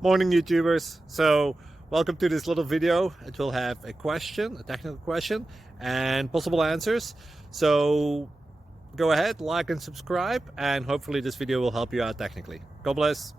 Morning YouTubers. So welcome to this little video. It will have a question, a technical question, and possible answers. So go ahead, like and subscribe, and hopefully this video will help you out technically. God bless.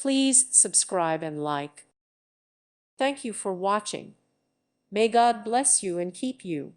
Please subscribe and like. Thank you for watching. May God bless you and keep you.